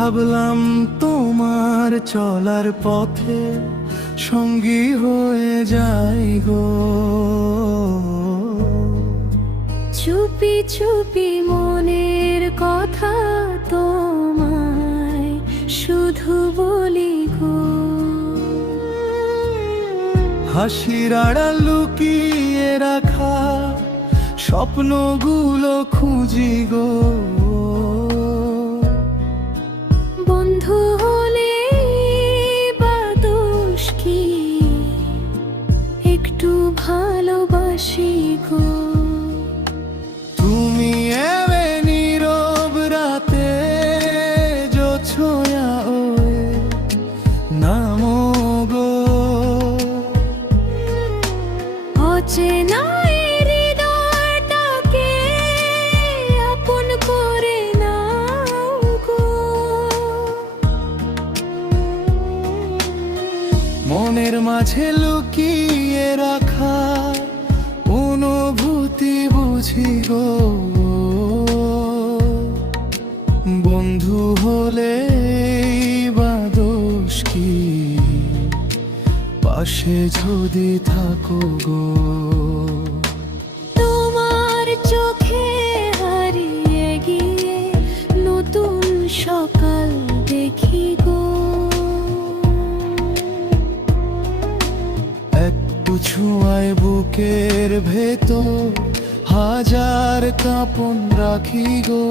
ভাবলাম তোমার চলার পথে সঙ্গী হয়ে যাই গো। চুপি চুপি মনের কথা তোমায় শুধু বলি গো। হাসির আড়াল লুকিয়ে রাখা স্বপ্নগুলো খুঁজি গো। বন্ধু হলে বা দোষ কি, একটু ভালোবাসি গো। তুমি এবে নীরব রাতে জোছয়া ওয়ে নামো গো। অচেনা হৃদয়টাকে আপন করে নাও গো। মনের মাঝে লুকিয়ে রাখা অনুভূতি বুঝি গো। বন্ধু হলে বা দোষ কি, পাশে যদি থাকো গো। তোমার চোখে হারিয়ে গিয়ে নতুন সকাল দেখি গো। একটু ছোঁয়ায় বুকের ভেতর হাজার কাঁপন রাখি গো।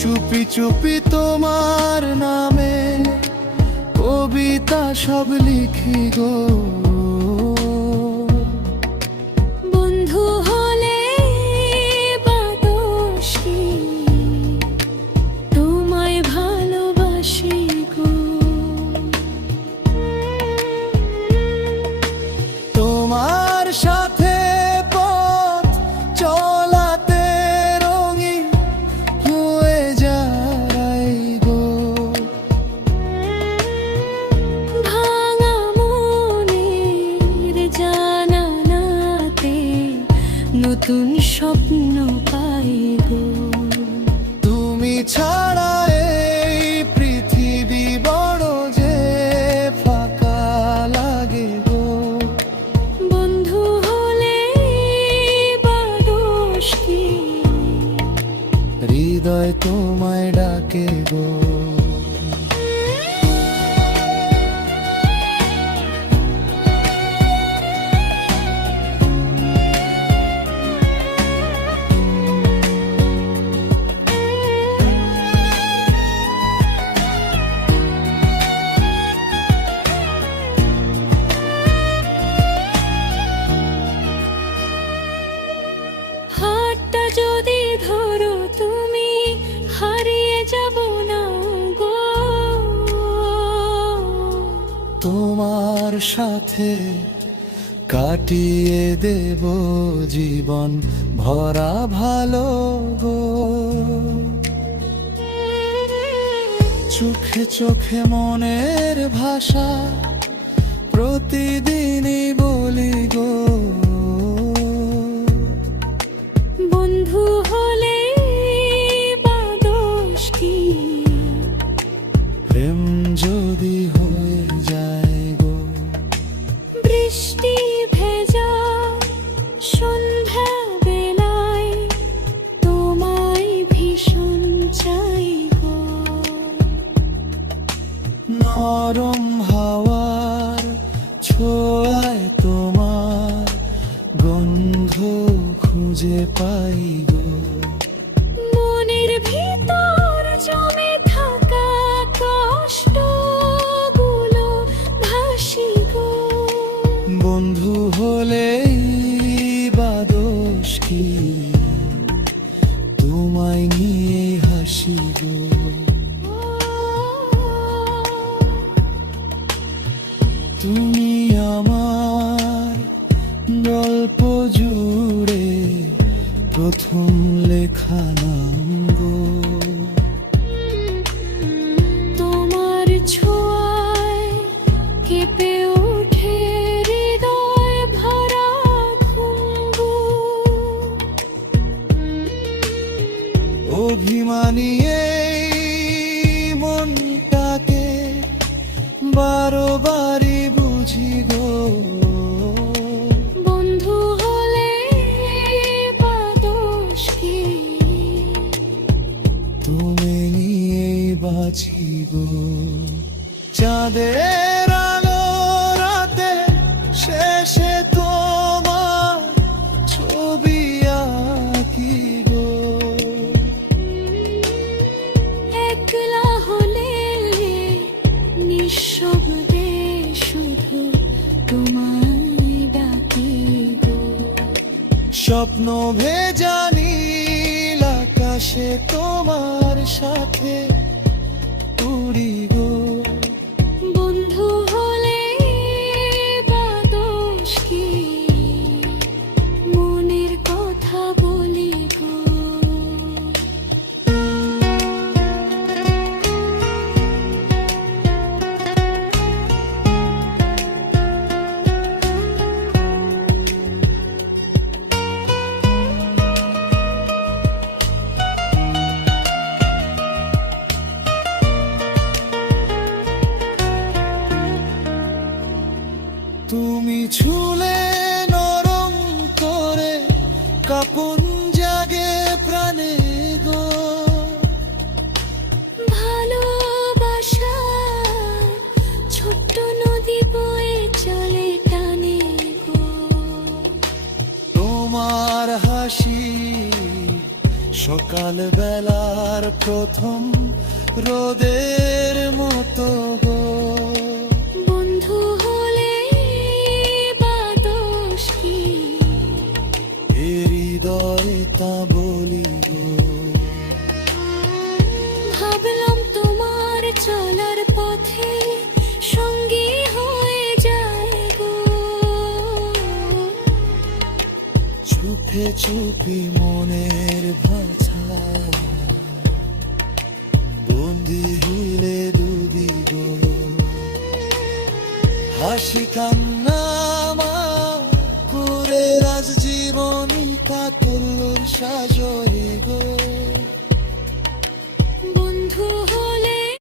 চুপি চুপি তোমার নামে কবিতা সব লিখি গো। বন্ধু হলে বা দোষ কি, তোমায় ভালোবাসি গো। তোমার সাথে পথ চলাতে রঙিন হয়ে যায় গো। ভাঙা মনের জানালাতে নতুন স্বপ্ন পাই গো। তুমি ছাড়া এই পৃথিবী বড় যে ফাঁকা লাগে গো। বন্ধু হলে বা দোষ কি, হৃদয় তোমায় ডাকে গো। হাতটা যদি ধরো তুমি হারিয়ে যাব না গো। তোমার সাথে কাটিয়ে দেব জীবন ভরা ভালো গো। চোখে চোখে মনের ভাষা প্রতিদিনই বলি গো। বন্ধু হলে বা দোষ কি, প্রেম যদি হয়ে যায় গো। বৃষ্টি ভেজা সন্ধ্যা বেলায় তোমায় ভীষণ চাই গো। নরম হাওয়ার ছোঁয়ায় তোমার গন্ধ খুঁজে পাই গো। মনের ভিতর জমে থাকা কষ্টগুলো ভাসি গো। বন্ধু হলেই বা দোষ কি, তোমায় নিয়ে হাসি গো। তুমি আমার গল্প জুড়ে প্রথম আছি গো। চাঁদের আলো রাতে শেষে তোমার ছবি আঁকি গো। একলা হলে নিঃশব্দে শুধু তোমায় ডাকি গো। স্বপ্ন ভেজা নীল আকাশে তোমার সাথে উড়ি গো। বন্ধু হলে বা দোষ কি, মনের কথা বলি গো। তুমি ছুলে নরম করে কাপন জাগে প্রাণে গো। ভালোবাসা ছোট্ট নদী বয়ে চলে টানে গো। তোমার হাসি সকাল বেলার প্রথম রোদের মতো গো। বন্ধু হলে বা দোষ কি, এ হৃদয় তা বলি গো। ভাবলাম তোমার চলার পথে সঙ্গী হয়ে যায় গো। চুপে চুপি মনের ভাষা বন্দি হইলে ডুবি গো। হাসি কান্না আমার করে রাজ জীবনী কাকের শ্বাস